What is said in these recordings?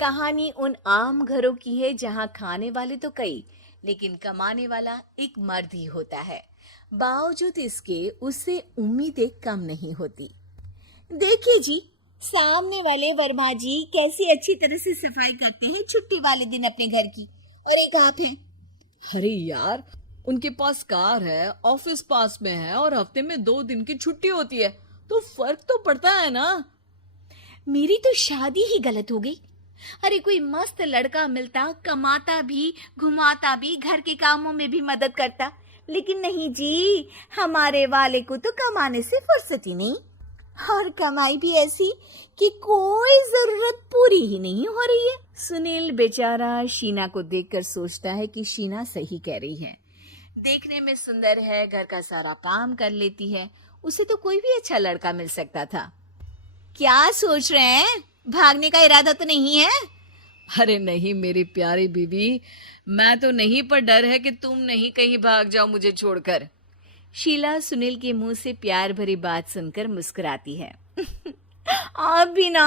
कहानी उन आम घरों की है जहां खाने वाले तो कई, लेकिन कमाने वाला एक मर्द ही होता है। बावजूद इसके उससे उम्मीदें कम नहीं होती। देखिए जी, सामने वाले वर्मा जी कैसी अच्छी तरह से सफाई करते हैं छुट्टी वाले दिन अपने घर की, और एक आप हैं। अरे यार, उनके पास कार है, ऑफिस पास में है और हफ्ते में 2 दिन की छुट्टी होती है, तो फर्क तो पड़ता है ना। मेरी तो शादी ही गलत हो गई। अरे कोई मस्त लड़का मिलता, कमाता भी, घुमाता भी, घर के कामों में भी मदद करता, लेकिन नहीं जी, हमारे वाले को तो कमाने से फुर्सत ही नहीं, और कमाई भी ऐसी कि कोई जरूरत पूरी ही नहीं हो रही है। सुनील बेचारा शीना को देखकर सोचता है कि शीना सही कह रही है। देखने में सुंदर है, घर का सारा काम कर लेती है, उसे तो कोई भी अच्छा लड़का मिल सकता था। क्या सोच रहे हैं? भागने का इरादा तो नहीं है? अरे नहीं मेरी प्यारी बीवी, मैं तो नहीं, पर डर है कि तुम नहीं कहीं भाग जाओ मुझे छोड़कर। शीला सुनील के मुंह से प्यार भरी बात सुनकर मुस्कुराती है। आप भी ना।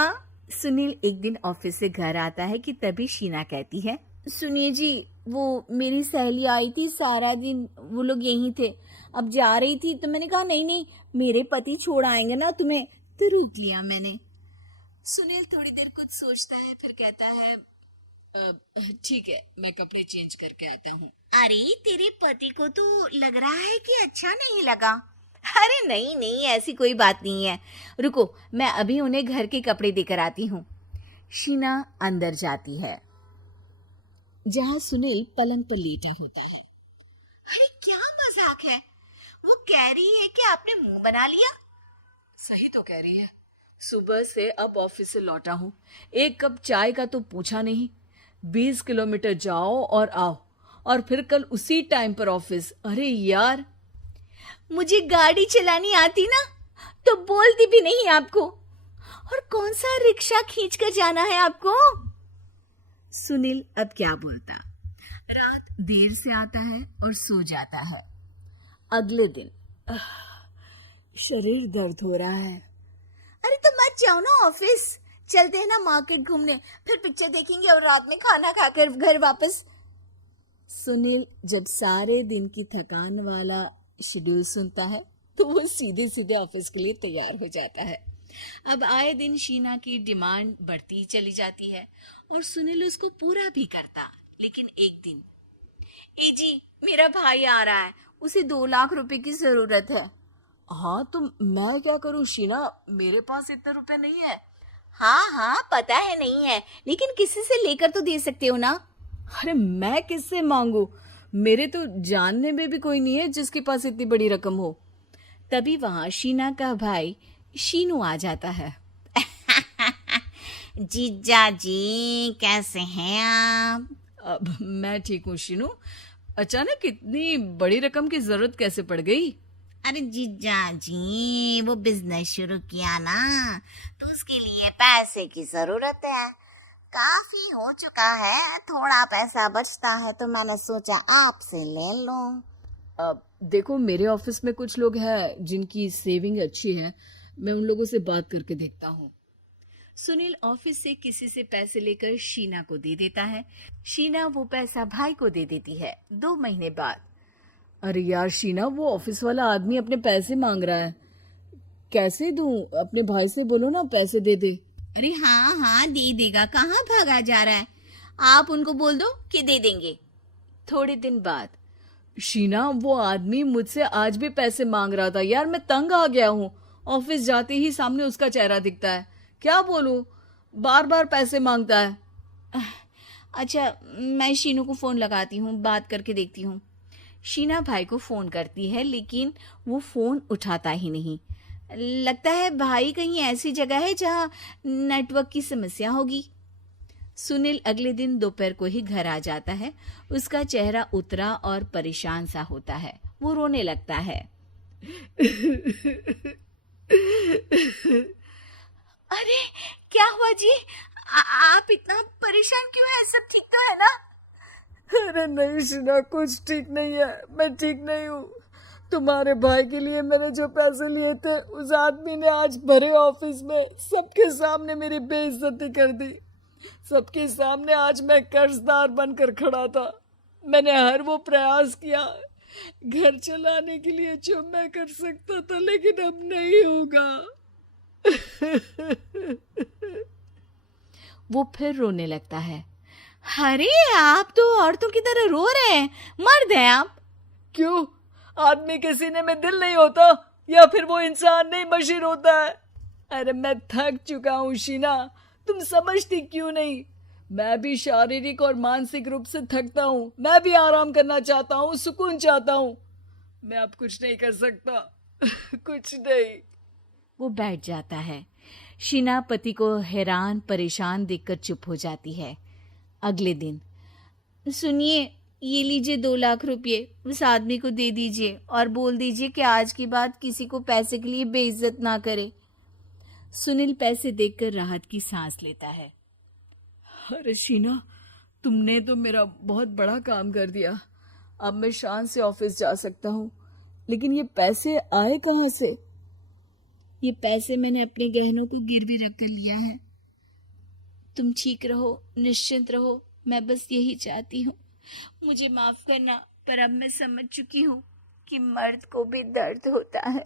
सुनील एक दिन ऑफिस से घर आता है कि तभी शीना कहती है, सुनिए जी, वो मेरी सहेली आई थी, सारा दिन वो लोग यहीं थे, अब जा रही थी तो मैंने कहा नहीं नहीं, मेरे पति छोड़ आएंगे ना तुम्हें, तो रोक लिया मैंने। सुनील थोड़ी देर कुछ सोचता है, फिर कहता है, ठीक है, मैं कपड़े चेंज करके आता हूँ। अरे तेरे पति को तो लग रहा है कि अच्छा नहीं लगा। अरे नहीं नहीं, ऐसी कोई बात नहीं है, रुको मैं अभी उन्हें घर के कपड़े देकर आती हूँ। शीना अंदर जाती है जहाँ सुनील पलंग पर लेटा होता है। अरे क्या मजाक है, वो कह रही है कि आपने मुंह बना लिया। सही तो कह रही है, सुबह से अब ऑफिस से लौटा हूँ, एक कप चाय का तो पूछा नहीं। 20 किलोमीटर जाओ और आओ, और फिर कल उसी टाइम पर ऑफिस। अरे यार, मुझे गाड़ी चलानी आती ना तो बोलती भी नहीं आपको, और कौन सा रिक्शा खींच कर जाना है आपको। सुनील अब क्या बोलता। रात देर से आता है और सो जाता है। अगले दिन शरीर दर्द हो रहा है। अरे तो मत जाओ ना ऑफिस, चलते हैं ना मार्केट घूमने, फिर पिक्चर देखेंगे और रात में खाना खाकर घर वापस। सुनील जब सारे दिन की थकान वाला शेड्यूल सुनता है तो वो सीधे सीधे ऑफिस के लिए तैयार हो जाता है। अब आए दिन शीना की डिमांड बढ़ती चली जाती है और सुनील उसको पूरा भी करता, लेकिन एक दिन, ए जी मेरा भाई आ रहा है, उसे 2 लाख रुपए की जरूरत है। हाँ तो मैं क्या करूँ शीना, मेरे पास इतने रुपए नहीं है। हाँ हाँ पता है नहीं है, लेकिन किसी से लेकर तो दे सकते हो ना। अरे मैं किससे मांगू, मेरे तो जानने में भी कोई नहीं है जिसके पास इतनी बड़ी रकम हो। तभी वहां शीना का भाई शीनू आ जाता है। जीजा जी कैसे हैं आप? अब मैं ठीक हूँ शीनू, अचानक इतनी बड़ी रकम की जरूरत कैसे पड़ गई? अरे जीजा जी, वो बिजनेस शुरू किया ना, तो उसके लिए पैसे की जरूरत है, काफी हो चुका है, थोड़ा पैसा बचता है तो मैंने सोचा आपसे ले लो। अब देखो, मेरे ऑफिस में कुछ लोग हैं जिनकी सेविंग अच्छी है, मैं उन लोगों से बात करके देखता हूँ। सुनील ऑफिस से किसी से पैसे लेकर शीना को दे देता है। शीना वो पैसा भाई को दे देती है 2 महीने बाद। अरे यार शीना, वो ऑफिस वाला आदमी अपने पैसे मांग रहा है, कैसे दूं? अपने भाई से बोलो ना पैसे दे दे। अरे हाँ हाँ दे देगा, कहाँ भागा जा रहा है, आप उनको बोल दो कि दे देंगे। थोड़े दिन बाद, शीना, वो आदमी मुझसे आज भी पैसे मांग रहा था यार, मैं तंग आ गया हूँ। ऑफिस जाते ही सामने उसका चेहरा दिखता है, क्या बोलूं, बार बार पैसे मांगता है। अच्छा मैं शीनू को फोन लगाती हूँ, बात करके देखती हूँ। शीना भाई को फोन करती है, लेकिन वो फोन उठाता ही नहीं। लगता है भाई कहीं ऐसी जगह है जहाँ नेटवर्क की समस्या होगी। सुनील अगले दिन दोपहर को ही घर आ जाता है। उसका चेहरा उतरा और परेशान सा होता है, वो रोने लगता है। अरे क्या हुआ जी? आप इतना परेशान क्यों हैं? सब ठीक तो है ना? अरे नहीं शीना, कुछ ठीक नहीं है, मैं ठीक नहीं हूँ। तुम्हारे भाई के लिए मैंने जो पैसे लिए थे, उस आदमी ने आज भरे ऑफिस में सबके सामने मेरी बेइज्जती कर दी। सबके सामने आज मैं कर्जदार बनकर खड़ा था। मैंने हर वो प्रयास किया घर चलाने के लिए जो मैं कर सकता था, लेकिन अब नहीं होगा। वो फिर रोने लगता है। अरे आप तो औरतों की तरह रो रहे हैं, मर्द हैं आप। क्यों? आदमी के सीने में दिल नहीं होता, या फिर वो इंसान नहीं मशीन होता है? अरे मैं थक चुका हूँ शीना, तुम समझती क्यों नहीं? मैं भी शारीरिक और मानसिक रूप से थकता हूँ। मैं भी आराम करना चाहता हूँ, सुकून चाहता हूँ। मैं अब कुछ नहीं कर सकता। कुछ नहीं। वो बैठ जाता है। शीना पति को हैरान परेशान देखकर चुप हो जाती है। अगले दिन, सुनिए, ये लीजिए 2 लाख रुपए, उस आदमी को दे दीजिए और बोल दीजिए कि आज की बात किसी को पैसे के लिए बेइज्जत ना करे। सुनील पैसे देखकर राहत की सांस लेता है। अरे शीना, तुमने तो मेरा बहुत बड़ा काम कर दिया। अब मैं शान से ऑफिस जा सकता हूँ, लेकिन ये पैसे आए कहाँ से? ये पैसे मैंने अपने गहनों को गिरवी रख कर लिया है। तुम ठीक रहो, निश्चिंत रहो, मैं बस यही चाहती हूँ। मुझे माफ करना, पर अब मैं समझ चुकी हूँ कि मर्द को भी दर्द होता है।